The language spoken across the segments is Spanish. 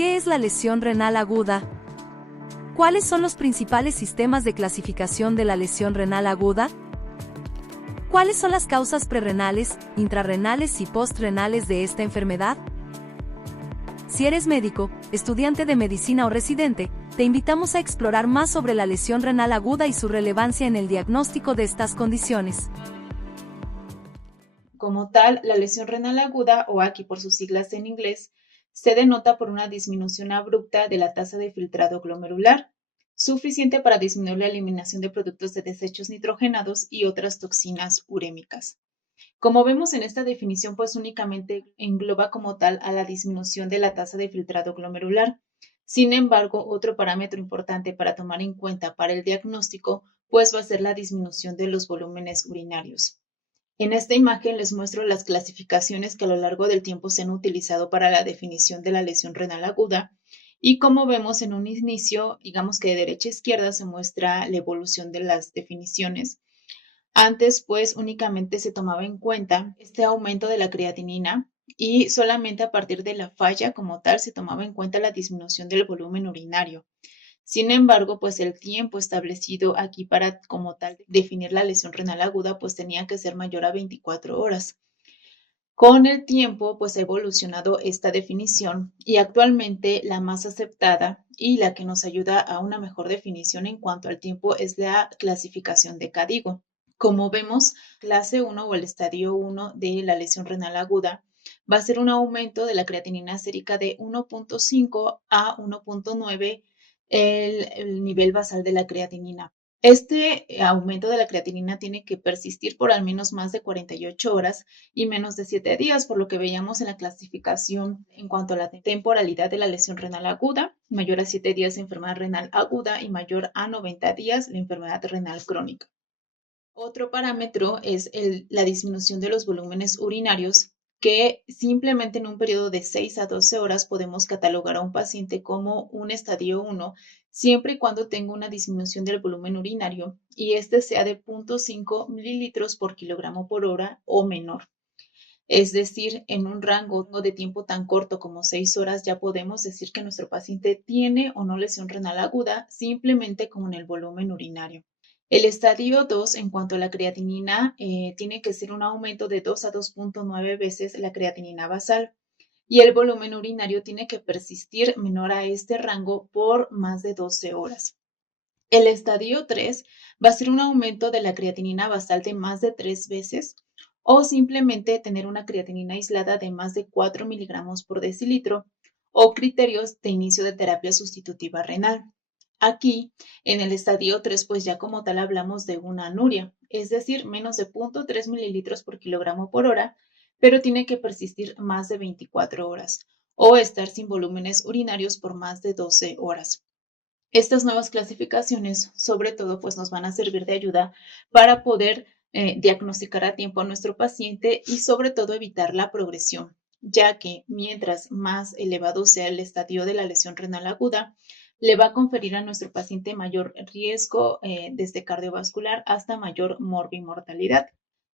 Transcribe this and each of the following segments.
¿Qué es la lesión renal aguda? ¿Cuáles son los principales sistemas de clasificación de la lesión renal aguda? ¿Cuáles son las causas prerrenales, intrarrenales y postrenales de esta enfermedad? Si eres médico, estudiante de medicina o residente, te invitamos a explorar más sobre la lesión renal aguda y su relevancia en el diagnóstico de estas condiciones. Como tal, la lesión renal aguda, o AKI por sus siglas en inglés, se denota por una disminución abrupta de la tasa de filtrado glomerular, suficiente para disminuir la eliminación de productos de desechos nitrogenados y otras toxinas urémicas. Como vemos en esta definición, pues únicamente engloba como tal a la disminución de la tasa de filtrado glomerular. Sin embargo, otro parámetro importante para tomar en cuenta para el diagnóstico, pues va a ser la disminución de los volúmenes urinarios. En esta imagen les muestro las clasificaciones que a lo largo del tiempo se han utilizado para la definición de la lesión renal aguda y como vemos en un inicio, digamos que de derecha a izquierda se muestra la evolución de las definiciones. Antes, pues, únicamente se tomaba en cuenta este aumento de la creatinina y solamente a partir de la falla como tal se tomaba en cuenta la disminución del volumen urinario. Sin embargo, pues el tiempo establecido aquí para como tal definir la lesión renal aguda, pues tenía que ser mayor a 24 horas. Con el tiempo, pues ha evolucionado esta definición y actualmente la más aceptada y la que nos ayuda a una mejor definición en cuanto al tiempo es la clasificación de CADIGO. Como vemos, clase 1 o el estadio 1 de la lesión renal aguda va a ser un aumento de la creatinina sérica de 1.5 a 1.9 el nivel basal de la creatinina. Este aumento de la creatinina tiene que persistir por al menos más de 48 horas y menos de 7 días, por lo que veíamos en la clasificación en cuanto a la temporalidad de la lesión renal aguda, mayor a 7 días la enfermedad renal aguda y mayor a 90 días la enfermedad renal crónica. Otro parámetro es la disminución de los volúmenes urinarios, que simplemente en un periodo de 6 a 12 horas podemos catalogar a un paciente como un estadio 1, siempre y cuando tenga una disminución del volumen urinario y este sea de 0.5 mililitros por kilogramo por hora o menor. Es decir, en un rango de tiempo tan corto como 6 horas ya podemos decir que nuestro paciente tiene o no lesión renal aguda simplemente con el volumen urinario. El estadio 2, en cuanto a la creatinina, tiene que ser un aumento de 2 a 2.9 veces la creatinina basal y el volumen urinario tiene que persistir menor a este rango por más de 12 horas. El estadio 3 va a ser un aumento de la creatinina basal de más de 3 veces o simplemente tener una creatinina aislada de más de 4 miligramos por decilitro o criterios de inicio de terapia sustitutiva renal. Aquí, en el estadio 3, pues ya como tal hablamos de una anuria, es decir, menos de 0.3 mililitros por kilogramo por hora, pero tiene que persistir más de 24 horas o estar sin volúmenes urinarios por más de 12 horas. Estas nuevas clasificaciones, sobre todo, pues nos van a servir de ayuda para poder diagnosticar a tiempo a nuestro paciente y sobre todo evitar la progresión, ya que mientras más elevado sea el estadio de la lesión renal aguda, le va a conferir a nuestro paciente mayor riesgo desde cardiovascular hasta mayor morbimortalidad.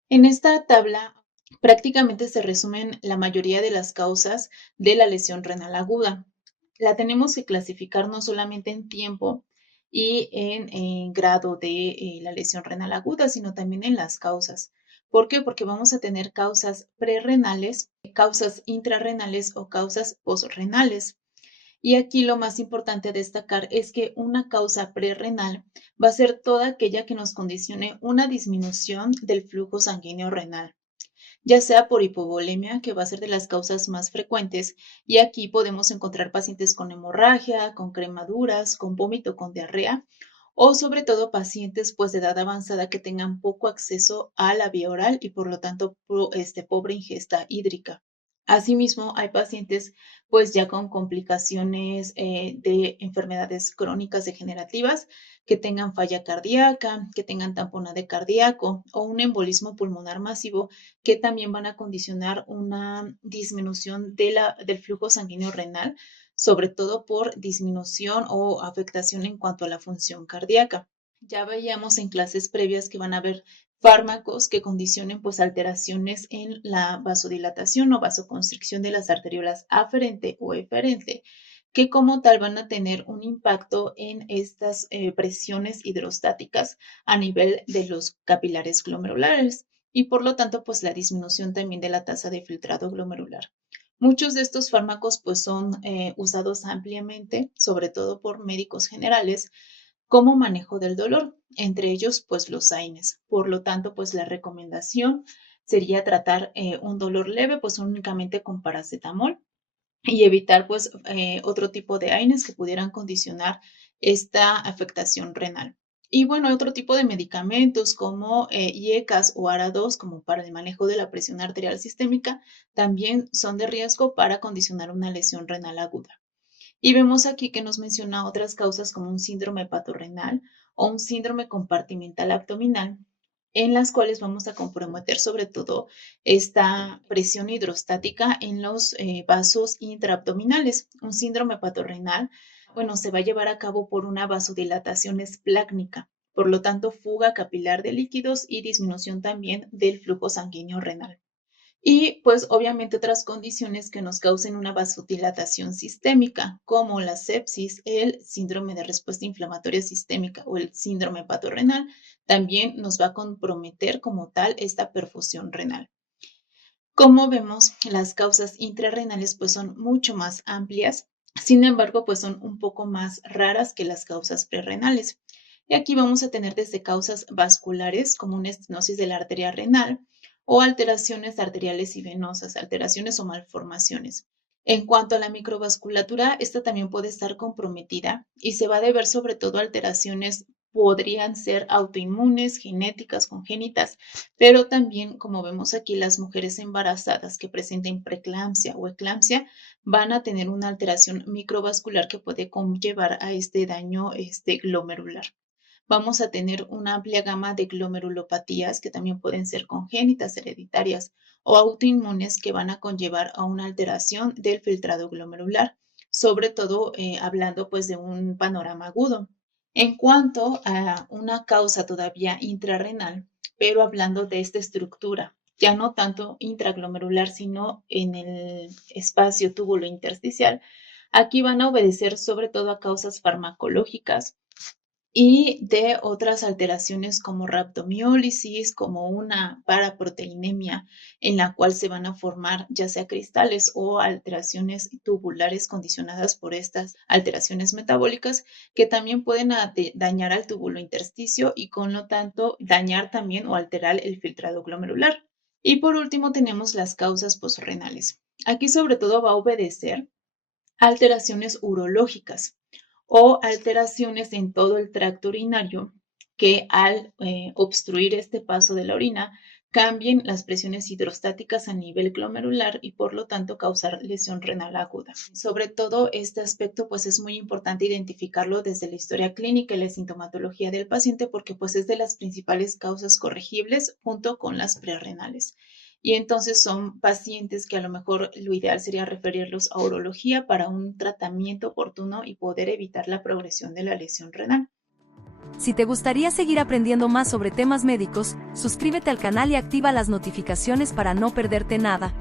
En esta tabla prácticamente se resumen la mayoría de las causas de la lesión renal aguda. La tenemos que clasificar no solamente en tiempo y en grado de la lesión renal aguda, sino también en las causas. ¿Por qué? Porque vamos a tener causas prerrenales, causas intrarrenales o causas posrenales. Y aquí lo más importante a destacar es que una causa prerrenal va a ser toda aquella que nos condicione una disminución del flujo sanguíneo renal, ya sea por hipovolemia, que va a ser de las causas más frecuentes, y aquí podemos encontrar pacientes con hemorragia, con cremaduras, con vómito, con diarrea, o sobre todo pacientes pues de edad avanzada que tengan poco acceso a la vía oral y por lo tanto pobre ingesta hídrica. Asimismo, hay pacientes pues ya con complicaciones de enfermedades crónicas degenerativas que tengan falla cardíaca, que tengan tamponade cardíaco o un embolismo pulmonar masivo que también van a condicionar una disminución del flujo sanguíneo renal, sobre todo por disminución o afectación en cuanto a la función cardíaca. Ya veíamos en clases previas que van a haber fármacos que condicionen pues alteraciones en la vasodilatación o vasoconstricción de las arteriolas aferente o eferente, que como tal van a tener un impacto en estas presiones hidrostáticas a nivel de los capilares glomerulares y por lo tanto pues la disminución también de la tasa de filtrado glomerular. Muchos de estos fármacos pues son usados ampliamente, sobre todo por médicos generales, como manejo del dolor, entre ellos pues los AINES. Por lo tanto pues la recomendación sería tratar un dolor leve pues únicamente con paracetamol y evitar pues otro tipo de AINES que pudieran condicionar esta afectación renal. Y bueno, otro tipo de medicamentos como IECAS o ARA2, como para el manejo de la presión arterial sistémica, también son de riesgo para condicionar una lesión renal aguda. Y vemos aquí que nos menciona otras causas como un síndrome hepatorrenal o un síndrome compartimental abdominal, en las cuales vamos a comprometer sobre todo esta presión hidrostática en los vasos intraabdominales. Un síndrome hepatorrenal, bueno, se va a llevar a cabo por una vasodilatación esplácnica, por lo tanto, fuga capilar de líquidos y disminución también del flujo sanguíneo renal. Y pues obviamente otras condiciones que nos causen una vasodilatación sistémica, como la sepsis, el síndrome de respuesta inflamatoria sistémica o el síndrome hepatorrenal, también nos va a comprometer como tal esta perfusión renal. Como vemos, las causas intrarrenales pues son mucho más amplias, sin embargo pues son un poco más raras que las causas prerrenales. Y aquí vamos a tener desde causas vasculares como una estenosis de la arteria renal, o alteraciones arteriales y venosas, alteraciones o malformaciones. En cuanto a la microvasculatura, esta también puede estar comprometida y se va a deber sobre todo a alteraciones, podrían ser autoinmunes, genéticas, congénitas, pero también, como vemos aquí, las mujeres embarazadas que presenten preeclampsia o eclampsia van a tener una alteración microvascular que puede conllevar a este daño glomerular. Vamos a tener una amplia gama de glomerulopatías que también pueden ser congénitas, hereditarias o autoinmunes que van a conllevar a una alteración del filtrado glomerular, sobre todo hablando pues de un panorama agudo. En cuanto a una causa todavía intrarrenal, pero hablando de esta estructura, ya no tanto intraglomerular, sino en el espacio túbulo intersticial, aquí van a obedecer sobre todo a causas farmacológicas y de otras alteraciones como rhabdomiólisis, como una paraproteinemia en la cual se van a formar ya sea cristales o alteraciones tubulares condicionadas por estas alteraciones metabólicas que también pueden dañar al túbulo intersticio y con lo tanto dañar también o alterar el filtrado glomerular. Y por último tenemos las causas posrenales. Aquí sobre todo va a obedecer alteraciones urológicas o alteraciones en todo el tracto urinario que al obstruir este paso de la orina cambien las presiones hidrostáticas a nivel glomerular y por lo tanto causar lesión renal aguda. Sobre todo este aspecto pues es muy importante identificarlo desde la historia clínica y la sintomatología del paciente porque pues es de las principales causas corregibles junto con las prerrenales. Y entonces son pacientes que a lo mejor lo ideal sería referirlos a urología para un tratamiento oportuno y poder evitar la progresión de la lesión renal. Si te gustaría seguir aprendiendo más sobre temas médicos, suscríbete al canal y activa las notificaciones para no perderte nada.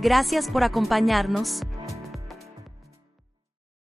Gracias por acompañarnos.